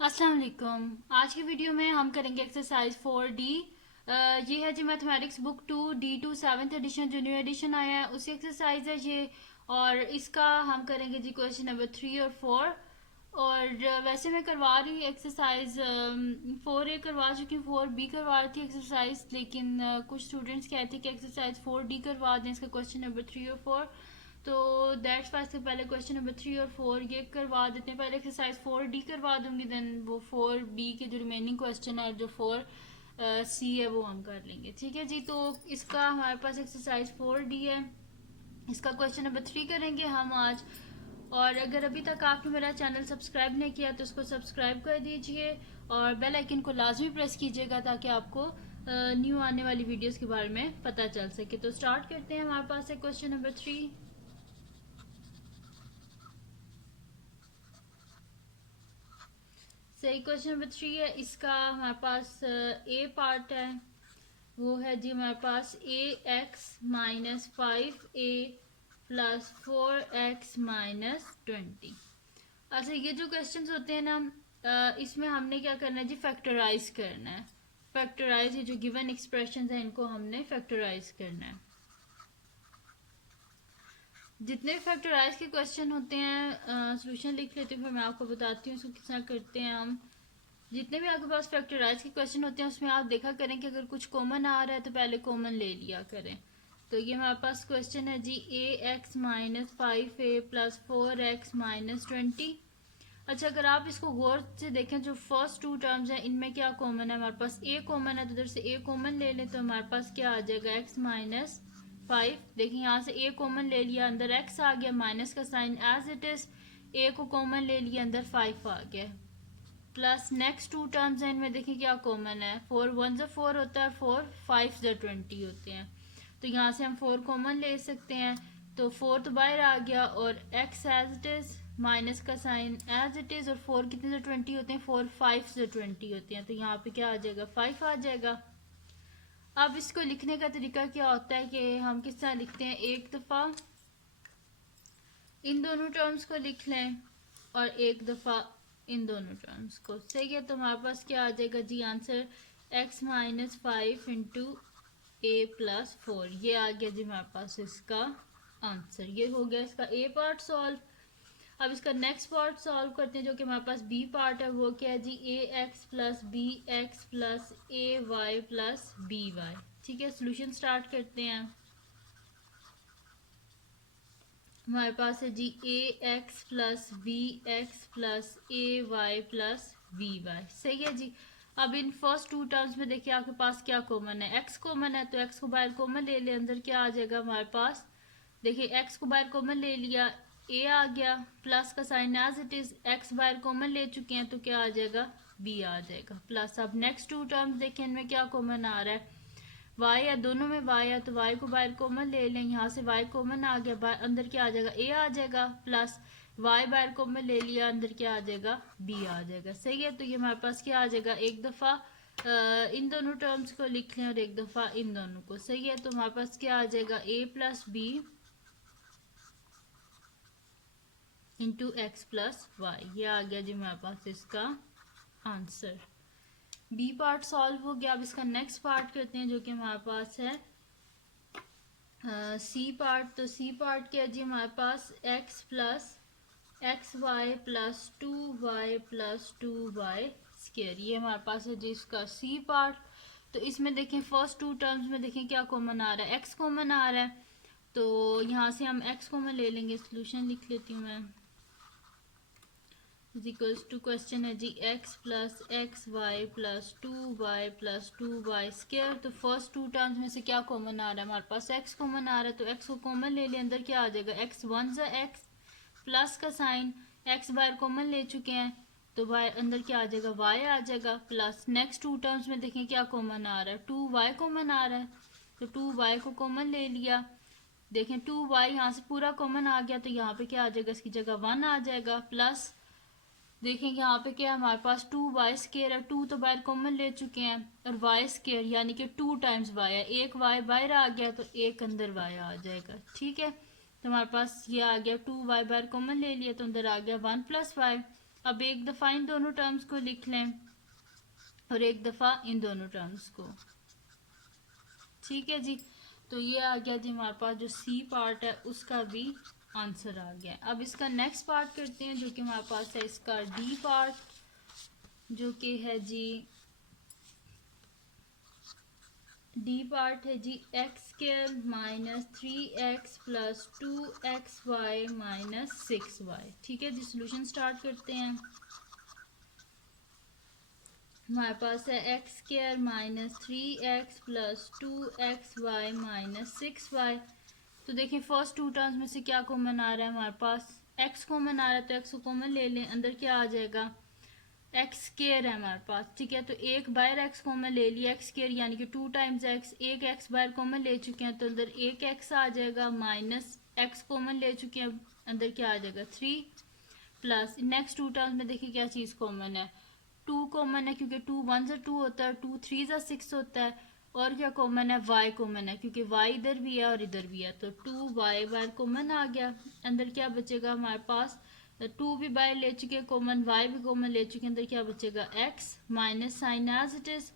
अस्सलाम वालेकुम। आज की वीडियो में हम करेंगे एक्सरसाइज 4D। ये है जी mathematics book 2 D2 7th edition जो न्यू एडिशन आया है उसी एक्सरसाइज है ये। और इसका हम करेंगे जी क्वेश्चन नंबर 3 और 4। और वैसे मैं करवा रही एक्सरसाइज 4A करवा चुकी हूँ, 4B करवा रही थी एक्सरसाइज, लेकिन कुछ स्टूडेंट्स कहते हैं कि एक्सरसाइज 4D करवा दें इसका क्वेश्चन नंबर 3 और 4। तो दैट्स वाई से पहले क्वेश्चन नंबर 3 और 4 ये करवा देते हैं। पहले एक्सरसाइज 4D करवा दूंगी, देन वो 4B के जो रिमेनिंग क्वेश्चन है और जो 4C है वो हम कर लेंगे। ठीक है जी, तो इसका हमारे पास एक्सरसाइज 4D है, इसका क्वेश्चन नंबर 3 करेंगे हम आज। और अगर अभी तक आपने मेरा चैनल सब्सक्राइब नहीं किया तो उसको सब्सक्राइब कर दीजिए और बेल आइकन को लाजमी प्रेस कीजिएगा ताकि आपको न्यू आने वाली वीडियोस के बारे में पता चल सके। तो स्टार्ट करते हैं। हमारे पास है क्वेश्चन नंबर 3। सही, क्वेश्चन नंबर 3 है। इसका हमारे पास ए पार्ट है, वो है जी हमारे पास ax-5a प्लस 4x-20। अच्छा, ये जो क्वेश्चंस होते हैं ना, इसमें हमने क्या करना है जी, फैक्टराइज करना है। फैक्टराइज, ये जो गिवन एक्सप्रेशंस हैं इनको हमने फैक्टराइज करना है। जितने भी फैक्टराइज के क्वेश्चन होते हैं, सोल्यूशन लिख लेती हूँ फिर मैं आपको बताती हूँ इसको किस तरह करते हैं हम। जितने भी आपके पास फैक्टराइज के क्वेश्चन होते हैं उसमें आप देखा करें कि अगर कुछ कॉमन आ रहा है तो पहले कॉमन ले लिया करें। तो ये हमारे पास क्वेश्चन है जी ax-5a प्लस 4x-20। अच्छा, अगर आप इसको गौर से देखें, जो फर्स्ट टू टर्म्स हैं इनमें क्या कॉमन है, हमारे पास a कॉमन है, तो इधर से a कॉमन ले लें तो हमारे पास क्या आ जाएगा x-5। देखिए यहाँ से a कॉमन ले लिया, अंदर x आ गया, माइनस का sign as it is, a को कॉमन ले लिया, अंदर 5 आ गया। प्लस नेक्स्ट टू टर्म्स हैं, इनमें देखिए क्या कॉमन है, 4 1 से 4 होता है, 4 5 से 20 होते हैं। तो यहाँ से हम 4 कॉमन ले सकते हैं, तो 4 तो बाहर आ गया और x as it is, minus का साइन एज इट इज, और 4 कितने से 20 होते हैं, 4 5 से 20 होते हैं, तो यहाँ पे क्या आ जाएगा, 5 आ जाएगा। अब इसको लिखने का तरीका क्या होता है कि हम किस तरह लिखते हैं, एक दफ़ा इन दोनों टर्म्स को लिख लें और एक दफ़ा इन दोनों टर्म्स को। सही है, तो हमारे पास क्या आ जाएगा जी answer, x-5 into a plus 4। ये आ गया जी हमारे पास इसका आंसर। ये हो गया इसका ए पार्ट सॉल्व। अब इसका नेक्स्ट पार्ट सॉल्व करते हैं जो कि हमारे पास बी पार्ट है। वो क्या है जी, a x plus b x plus a y plus b y. ठीक है, सोल्यूशन स्टार्ट करते हैं। हमारे पास है जी ax plus b x plus a y plus b y. सही है जी। अब इन फर्स्ट टू टर्म्स में देखिए आपके पास क्या कॉमन है, x कॉमन है, तो x को बाहर कॉमन ले लिया, अंदर क्या आ जाएगा हमारे पास, देखिए x को बाहर कॉमन ले लिया, a आ गया, प्लस का sign as it is, x बाहर कॉमन ले चुके हैं तो क्या आ जाएगा, b आ जाएगा, प्लस। अब नेक्स्ट टू टर्म्स देखें, इनमें क्या कॉमन आ रहा है, y है, दोनों में y है तो y को बाहर कॉमन ले लें, यहाँ से y कॉमन आ गया, अंदर क्या आ जाएगा, a आ जाएगा, प्लस y बाहर कॉमन ले लिया, अंदर क्या आ जाएगा, b आ जाएगा। सही है, तो ये हमारे पास क्या आ जाएगा, एक दफ़ा इन दोनों टर्म्स को लिख लें और एक दफ़ा इन दोनों को। सही है, तो हमारे पास क्या आ जाएगा, a plus B into X plus Y. ये आ गया जी हमारे पास इसका आंसर। बी पार्ट सॉल्व हो गया। अब इसका नेक्स्ट पार्ट करते हैं जो कि हमारे पास है सी पार्ट। तो सी पार्ट क्या है जी, हमारे पास x plus X Y plus 2y plus 2y square. ये हमारे पास है जी इसका सी पार्ट। तो इसमें देखें फर्स्ट टू टर्म्स में देखें क्या कॉमन आ रहा है, x कॉमन आ रहा है, तो यहाँ से हम x कॉमन ले लेंगे। सोल्यूशन लिख लेती हूँ मैं, इज इक्वल्स टू क्वेश्चन है जी x plus X Y plus 2y plus 2y square. तो फर्स्ट टू टर्म्स में से क्या कॉमन आ रहा है, हमारे पास x कॉमन आ रहा है, तो x को कॉमन ले लिया, अंदर क्या आ जाएगा, x 1 ज़ा x, प्लस का साइन, x बाहर कॉमन ले चुके हैं तो y अंदर क्या आ जाएगा, y आ जाएगा, प्लस नेक्स्ट टू टर्म्स में देखें क्या कॉमन आ रहा है, 2y कॉमन आ रहा है, तो 2y को कॉमन ले लिया, देखें 2y यहाँ से पूरा कॉमन आ गया तो यहाँ पे क्या आ जाएगा, इसकी जगह 1 आ जाएगा, प्लस देखें यहाँ पे क्या है, हमारे पास 2y स्केयर है, 2 तो बाहर कॉमन ले चुके हैं, और y स्केयर यानी कि 2 टाइम्स y है, एक y बाहर आ गया तो एक अंदर y आ जाएगा। ठीक है, तो हमारे पास ये आ गया, 2y बाहर कॉमन ले लिया तो अंदर आ गया 1 प्लस वाई। अब एक दफ़ा इन दोनों टर्म्स को लिख लें और एक दफ़ा इन दोनों टर्म्स को। ठीक है जी, तो ये आ गया जी हमारे पास जो सी पार्ट है उसका भी आंसर आ गया। अब इसका नेक्स्ट पार्ट करते हैं जो कि हमारे पास है इसका डी पार्ट, जो कि है जी डी पार्ट है जी x square minus 3x plus 2xy minus 6y। ठीक है जी, सोल्यूशन स्टार्ट करते हैं। हमारे पास है x square minus 3x plus 2xy minus 6y। तो देखिए फर्स्ट टू टर्म्स में से क्या कॉमन आ रहा है, हमारे पास x कॉमन आ रहा है, तो x को कॉमन ले लें, अंदर क्या आ जाएगा एक्स स्केयर है हमारे पास। ठीक है, तो एक बाहर एक्स कॉमन ले लिया, एक्स स्केयर यानी कि 2 टाइम्स एक्स, एक एक्स बाहर कॉमन ले चुके हैं तो अंदर एक एक्स आ जाएगा, माइनस एक्स कॉमन ले चुके हैं अंदर क्या आ जाएगा 3, प्लस नेक्स्ट टू टर्म्स में देखिए क्या चीज़ कॉमन है, 2 कॉमन है क्योंकि 2 1 से 2 होता है, 2 3 से 6 होता है, और क्या कॉमन है y कॉमन है क्योंकि y इधर भी है और इधर भी है, तो 2y बाहर कॉमन आ गया, अंदर क्या बचेगा हमारे पास 2 भी बाहर ले चुके हैं कॉमन, y भी कॉमन ले चुके हैं, अंदर क्या बचेगा x minus sign as it is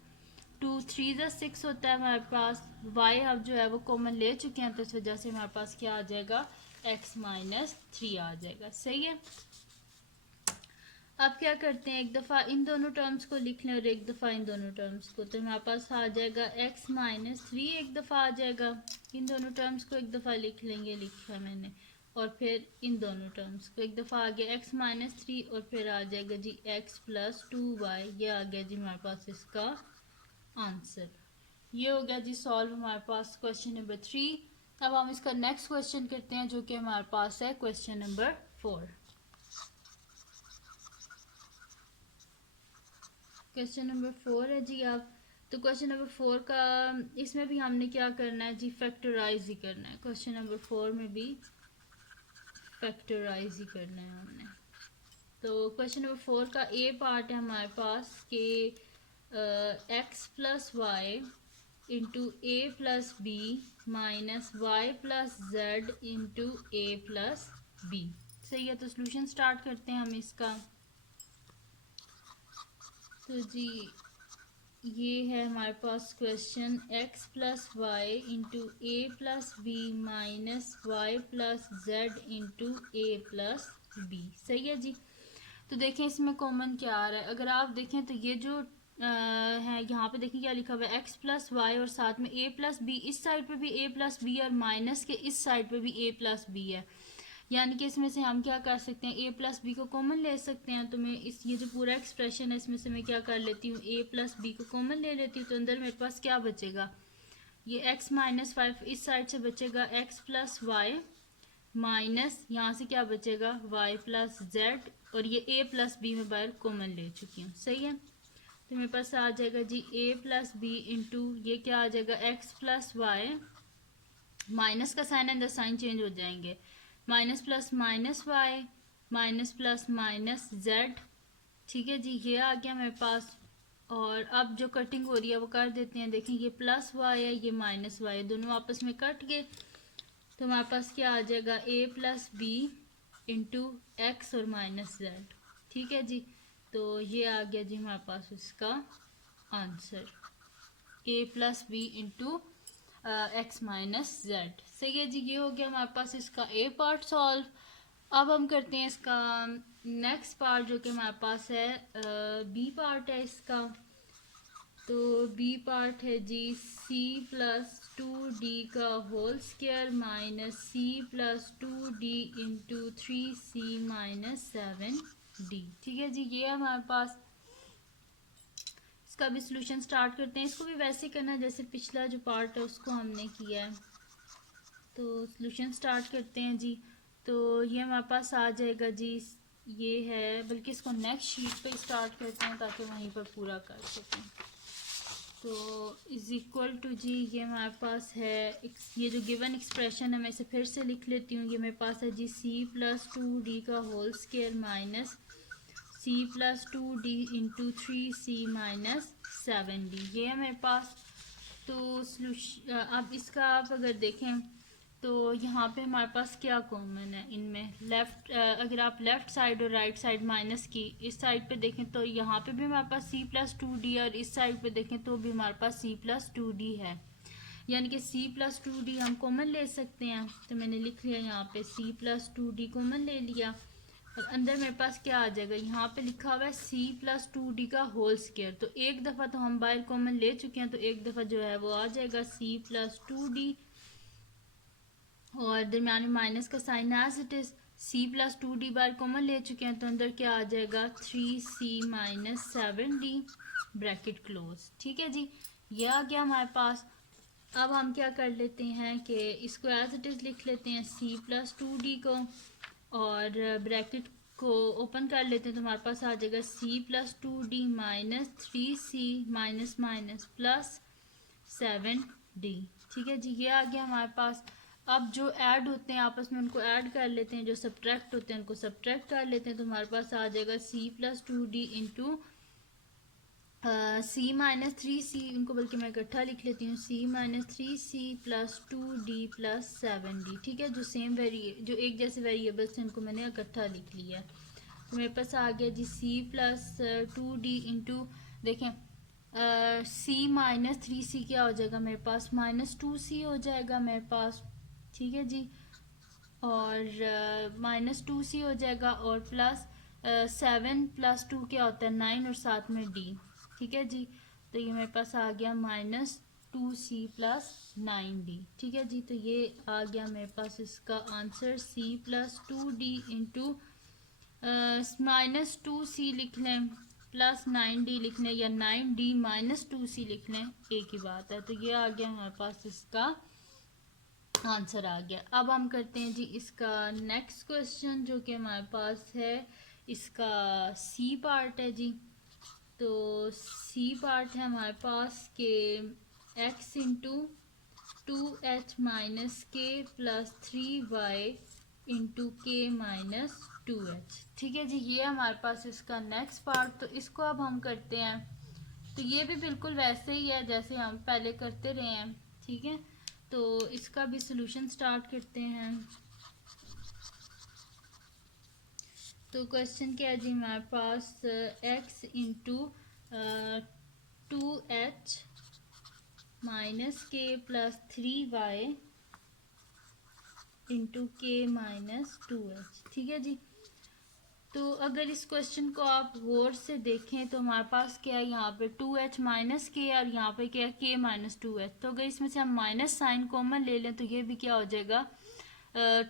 2 3 से 6 होता है हमारे पास, y अब जो है वो कॉमन ले चुके हैं तो इस वजह से हमारे पास क्या आ जाएगा x माइनस 3 आ जाएगा। सही है, अब क्या करते हैं एक दफ़ा इन दोनों टर्म्स को लिख लें और एक दफ़ा इन दोनों टर्म्स को, तो हमारे पास आ जाएगा x माइनस 3 एक दफ़ा आ जाएगा, इन दोनों टर्म्स को एक दफ़ा लिख लेंगे, लिखा मैंने, और फिर इन दोनों टर्म्स को एक दफ़ा आ गया x माइनस 3 और फिर आ जाएगा जी x प्लस 2y। ये आ गया जी हमारे पास इसका आंसर। ये हो गया जी सॉल्व हमारे पास क्वेश्चन नंबर 3। अब हम इसका नेक्स्ट क्वेश्चन करते हैं जो कि हमारे पास है क्वेश्चन नंबर 4। क्वेश्चन नंबर 4 है जी। आप तो क्वेश्चन नंबर 4 का इसमें भी हमने क्या करना है जी फैक्टराइज ही करना है, क्वेश्चन नंबर 4 में भी फैक्टराइज ही करना है हमने। तो क्वेश्चन नंबर 4 का ए पार्ट है हमारे पास कि x plus y into a plus b minus y plus z into a plus b. सही है, तो सोल्यूशन स्टार्ट करते हैं हम इसका। तो जी ये है हमारे पास question x plus y into a plus b minus y plus z into a plus b. सही है जी, तो देखें इसमें कॉमन क्या आ रहा है, अगर आप देखें तो ये जो है यहाँ पे देखें क्या लिखा हुआ है एक्स प्लस वाई और साथ में ए प्लस बी, इस साइड पे भी ए प्लस बी और माइनस के इस साइड पे भी ए प्लस बी है, यानी कि इसमें से हम क्या कर सकते हैं ए प्लस बी को कॉमन ले सकते हैं। तो मैं इस ये जो पूरा एक्सप्रेशन है इसमें से मैं क्या कर लेती हूँ ए प्लस बी को कॉमन ले लेती हूँ, तो अंदर मेरे पास क्या बचेगा ये एक्स माइनस 5 इस साइड से बचेगा एक्स प्लस वाई माइनस यहाँ से क्या बचेगा y प्लस जेड, और ये a प्लस बी में बाहर कॉमन ले चुकी हूँ। सही है, तो मेरे पास आ जाएगा जी a प्लस बी इंटू ये क्या आ जाएगा x प्लस वाई, माइनस का sign and the sign change हो जाएंगे, minus plus minus Y minus plus minus Z. ठीक है जी, ये आ गया मेरे पास, और अब जो कटिंग हो रही है वो कर देते हैं। देखें ये प्लस वाई है ये माइनस वाई, दोनों आपस में कट गए, तो हमारे पास क्या आ जाएगा a plus B into X और माइनस जेड। ठीक है जी, तो ये आ गया जी हमारे पास इसका answer a plus B into X minus Z. सही है जी, ये हो गया हमारे पास इसका a पार्ट सॉल्व। अब हम करते हैं इसका नेक्स्ट पार्ट जो कि हमारे पास है b पार्ट है इसका। तो बी पार्ट है जी सी प्लस 2d का whole square minus C plus 2d into 3c minus 7d। ठीक है जी, ये है हमारे पास, इसका भी सोल्यूशन स्टार्ट करते हैं। इसको भी वैसे करना है जैसे पिछला जो पार्ट है उसको हमने किया है। तो सोल्यूशन स्टार्ट करते हैं जी। तो ये हमारे पास आ जाएगा जी, ये है, बल्कि इसको नेक्स्ट शीट पे स्टार्ट करते हैं ताकि वहीं पर पूरा कर सकें। तो इज़ इक्वल टू जी ये हमारे पास है ये जो गिवन एक्सप्रेशन है मैं इसे फिर से लिख लेती हूँ। ये मेरे पास है जी सी प्लस 2d का whole square minus C plus 2d into 3c minus 7d, ये है मेरे पास। तो अब इसका आप अगर देखें तो यहाँ पे हमारे पास क्या कॉमन है इनमें, लेफ़्ट अगर आप लेफ़्ट साइड और राइट साइड माइनस की इस साइड पे देखें तो यहाँ पे भी हमारे पास c प्लस 2d और इस साइड पे देखें तो भी हमारे पास c प्लस 2d है, यानी कि c प्लस 2d हम कॉमन ले सकते हैं। तो मैंने लिख लिया यहाँ पे c प्लस 2d कॉमन ले लिया और अंदर मेरे पास क्या आ जाएगा, यहाँ पे लिखा हुआ है c प्लस 2d का होल स्क्वायर। तो एक दफ़ा तो हम बाहर कॉमन ले चुके हैं, तो एक दफ़ा जो है वो आ जाएगा c प्लस 2d और दरम्यान में माइनस का sign as it is. c plus 2d बार कॉमन ले चुके हैं तो अंदर क्या आ जाएगा 3c minus 7d bracket close. ठीक है जी, ये आ गया हमारे पास। अब हम क्या कर लेते हैं कि इसको एज इट इज़ लिख लेते हैं c प्लस 2d को और ब्रैकेट को ओपन कर लेते हैं तो हमारे पास आ जाएगा c plus 2d minus 3c minus minus plus 7d। ठीक है जी, ये आ गया हमारे पास। अब जो ऐड होते हैं आपस में उनको ऐड कर लेते हैं, जो सब्ट्रैक्ट होते हैं उनको सब्ट्रैक्ट कर लेते हैं तो हमारे पास आ जाएगा c plus 2d into c minus 3c, उनको बल्कि मैं इकट्ठा लिख लेती हूँ c minus 3c plus 2d plus 7d। ठीक है, जो जो एक जैसे वेरिएबल्स हैं उनको मैंने इकट्ठा लिख लिया। तो मेरे पास आ गया जी c प्लस 2d इंटू देखें c माइनस 3c क्या हो जाएगा मेरे पास माइनस 2c हो जाएगा मेरे पास। ठीक है जी, और माइनस 2c हो जाएगा और प्लस 7 प्लस 2 क्या होता है 9 और साथ में d। ठीक है जी, तो ये मेरे पास आ गया माइनस 2c प्लस 9d। ठीक है जी, तो ये आ गया मेरे पास इसका answer c plus 2d into minus 2c लिख लें प्लस 9d लिख लें या 9d माइनस 2c लिख लें, एक ही बात है। तो ये आ गया हमारे पास इसका आंसर आ गया। अब हम करते हैं जी इसका नेक्स्ट क्वेश्चन जो कि हमारे पास है, इसका सी पार्ट है जी। तो सी पार्ट है हमारे पास के x इंटू 2h माइनस के प्लस 3y इंटू के माइनस 2h। ठीक है जी, ये हमारे पास इसका नेक्स्ट पार्ट। तो इसको अब हम करते हैं, तो ये भी बिल्कुल वैसे ही है जैसे हम पहले करते रहे हैं। ठीक है, तो इसका भी सॉल्यूशन स्टार्ट करते हैं। तो क्वेश्चन क्या है जी हमारे पास, x इंटू 2h माइनस के प्लस 3y इंटू के माइनस 2h। ठीक है जी, तो अगर इस क्वेश्चन को आप गौर से देखें तो हमारे पास क्या है यहाँ पे 2h माइनस के और यहाँ पे क्या है k माइनस 2h। तो अगर इसमें से हम माइनस साइन कॉमन ले लें तो ये भी क्या हो जाएगा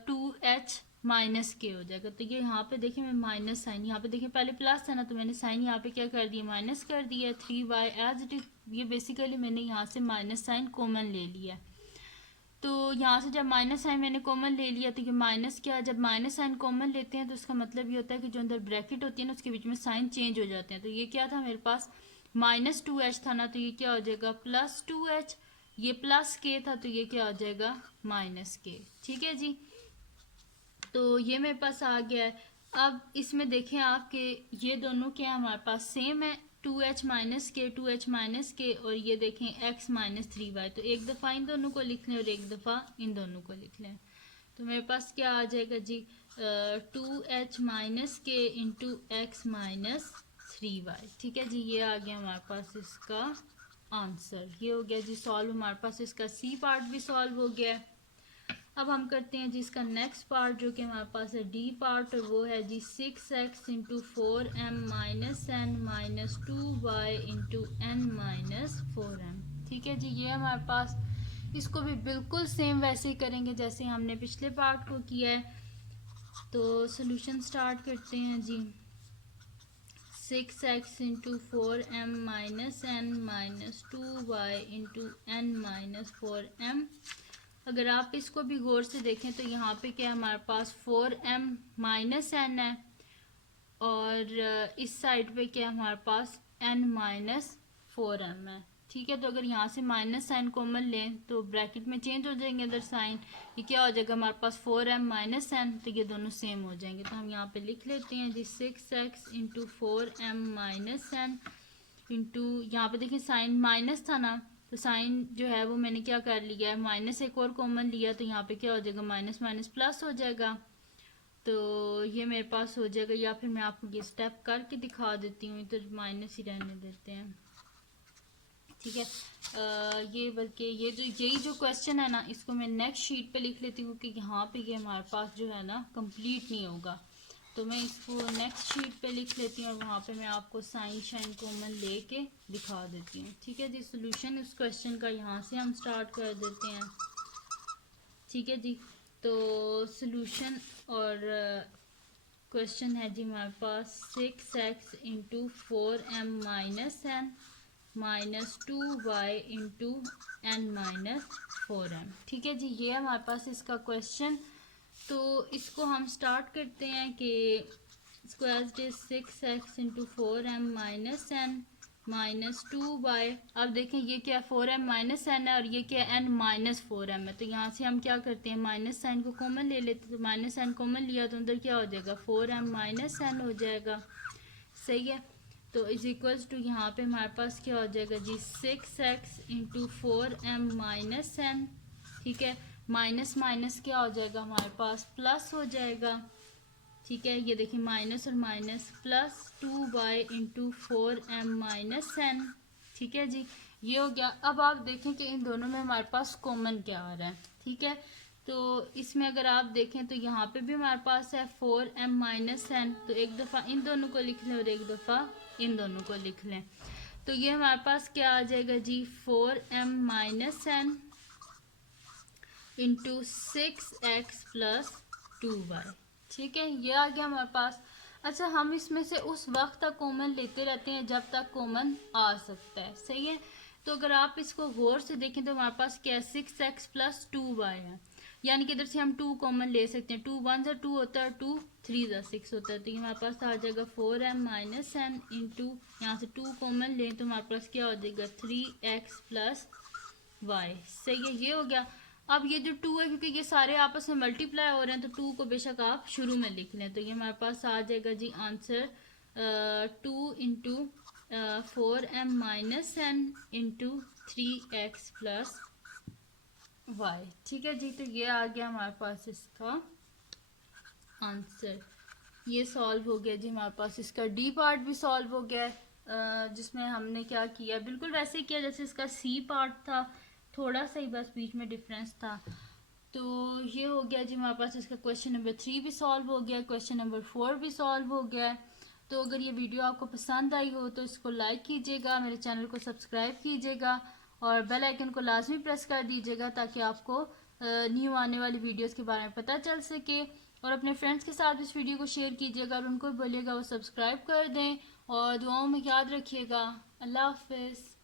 2h माइनस के हो जाएगा। तो ये यहाँ पे देखिए मैं माइनस साइन, यहाँ पे देखिए पहले प्लस था ना तो मैंने साइन यहाँ पे क्या कर दिया माइनस कर दिया। 3y एज इट इज, ये बेसिकली मैंने यहाँ से माइनस साइन कॉमन ले लिया। तो यहाँ से जब माइनस साइन मैंने कॉमन ले लिया तो ये माइनस क्या, जब माइनस साइन कॉमन लेते हैं तो इसका मतलब ये होता है कि जो अंदर ब्रैकेट होती है ना उसके बीच में साइन चेंज हो जाते हैं। तो ये क्या था मेरे पास माइनस 2h था ना, तो ये क्या हो जाएगा प्लस 2h, ये प्लस k था तो ये क्या हो जाएगा माइनस k। ठीक है जी, तो ये मेरे पास आ गया है। अब इसमें देखें आप कि ये दोनों क्या हमारे पास सेम है, 2h माइनस के 2h माइनस के, और ये देखें x माइनस 3y। तो एक दफ़ा इन दोनों को लिख लें और एक दफ़ा इन दोनों को लिख लें। तो मेरे पास क्या आ जाएगा जी 2h माइनस के इंटू एक्स माइनस 3y। ठीक है जी, ये आ गया हमारे पास इसका आंसर। ये हो गया जी सॉल्व, हमारे पास इसका सी पार्ट भी सॉल्व हो गया है। अब हम करते हैं जी इसका नेक्स्ट पार्ट जो कि हमारे पास है डी पार्ट, और वो है जी 6x into 4m minus n minus 2y into n minus 4m। ठीक है जी, ये हमारे पास, इसको भी बिल्कुल सेम वैसे ही करेंगे जैसे हमने पिछले पार्ट को किया है। तो सॉल्यूशन स्टार्ट करते हैं जी। 6x into 4m minus n minus 2y into n minus 4m। अगर आप इसको भी गौर से देखें तो यहाँ पे क्या है हमारे पास 4m माइनस n है और इस साइड पे क्या है हमारे पास n माइनस 4m है। ठीक है, तो अगर यहाँ से माइनस साइन कॉमन लें तो ब्रैकेट में चेंज हो जाएंगे अंदर साइन, ये क्या हो जाएगा हमारे पास 4m माइनस n, तो ये दोनों सेम हो जाएंगे। तो हम यहाँ पे लिख लेते हैं जी 6x into 4m minus n into, यहाँ पे देखिए साइन माइनस था ना तो साइन जो है वो मैंने क्या कर लिया है, माइनस एक और कॉमन लिया, तो यहाँ पे क्या हो जाएगा, माइनस माइनस प्लस हो जाएगा। तो ये मेरे पास हो जाएगा, या फिर मैं आपको ये स्टेप करके दिखा देती हूँ, तो माइनस ही रहने देते हैं, ठीक है। ये बल्कि ये जो यही जो क्वेश्चन है ना, इसको मैं नेक्स्ट शीट पे लिख लेती हूँ क्योंकि यहाँ पे ये हमारे पास जो है ना कंप्लीट नहीं होगा। तो मैं इसको नेक्स्ट शीट पे लिख लेती हूँ और वहाँ पे मैं आपको साइन शाइन कॉमन लेके दिखा देती हूँ, ठीक है जी। सोल्यूशन उस क्वेश्चन का यहाँ से हम स्टार्ट कर देते हैं, ठीक है जी। तो सोल्यूशन और क्वेश्चन है जी हमारे पास 6x into 4m minus N minus 2y into N minus 4m, ठीक है जी। ये हमारे पास इसका क्वेश्चन। तो इसको हम स्टार्ट करते हैं कि इसको as it is 6x into 4m minus N minus 2y। अब देखें ये क्या 4m माइनस एन है और ये क्या n माइनस 4m है। तो यहाँ से हम क्या करते हैं, माइनस साइन को कॉमन ले लेते हैं। तो माइनस एन कॉमन लिया तो अंदर क्या हो जाएगा, 4m माइनस एन हो जाएगा, सही है। तो इज इक्वल्स टू यहाँ पे हमारे पास क्या हो जाएगा जी, 6x into 4m minus N, ठीक है। माइनस माइनस क्या हो जाएगा हमारे पास, प्लस हो जाएगा, ठीक है। ये देखिए माइनस और minus plus 2y into 4m minus N, ठीक है जी। ये हो गया। अब आप देखें कि इन दोनों में हमारे पास कॉमन क्या आ रहा है, ठीक है। तो इसमें अगर आप देखें तो यहाँ पे भी हमारे पास है 4m माइनस एन, तो एक दफ़ा इन दोनों को लिख लें और एक दफ़ा इन दोनों को लिख लें। तो ये हमारे पास क्या आ जाएगा जी, 4m minus N into 6x plus 2y, ठीक है। ये आ गया हमारे पास। अच्छा, हम इसमें से उस वक्त तक कॉमन लेते रहते हैं जब तक कॉमन आ सकता है, सही है। तो अगर आप इसको गौर से देखें तो हमारे पास क्या है, 6x प्लस 2y है, यानी कि इधर से हम 2 कॉमन ले सकते हैं। 2 1 2 होता है, 2 3 6 होता है। तो ये हमारे पास आ जाएगा 4m माइनस एन इंटू, यहाँ से 2 कॉमन लें तो हमारे पास क्या हो जाएगा, 3x प्लस y, सही है। ये हो गया। अब ये जो 2 है, क्योंकि ये सारे आपस में मल्टीप्लाई हो रहे हैं, तो 2 को बेशक आप शुरू में लिख लें। तो ये हमारे पास आ जाएगा जी answer 2 into 4m minus N into 3x plus y, ठीक है जी। तो ये आ गया हमारे पास इसका आंसर। ये सॉल्व हो गया जी हमारे पास। इसका डी पार्ट भी सॉल्व हो गया है, जिसमें हमने क्या किया, बिल्कुल वैसे ही किया जैसे इसका सी पार्ट था, थोड़ा सा ही बस बीच में डिफरेंस था। तो ये हो गया जी हमारे पास। इसका क्वेश्चन नंबर 3 भी सॉल्व हो गया, क्वेश्चन नंबर 4 भी सॉल्व हो गया है। तो अगर ये वीडियो आपको पसंद आई हो तो इसको लाइक कीजिएगा, मेरे चैनल को सब्सक्राइब कीजिएगा और बेल आइकन को लाजमी प्रेस कर दीजिएगा ताकि आपको न्यू आने वाली वीडियोस के बारे में पता चल सके। और अपने फ्रेंड्स के साथ इस वीडियो को शेयर कीजिएगा और उनको बोलिएगा वो सब्सक्राइब कर दें। और दुआओं में याद रखिएगा। अल्लाह हाफिज़।